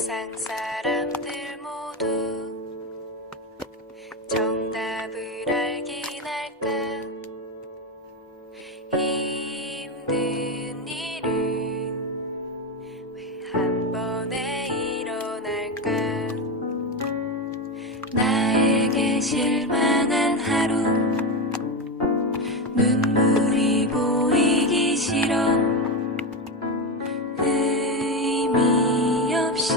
세상 사람들 모두 정답을 알긴 할까? 힘든 일은 왜 한 번에 일어날까? 나에게 실망한 하루, 눈물이 보이기 싫어. 의미 없이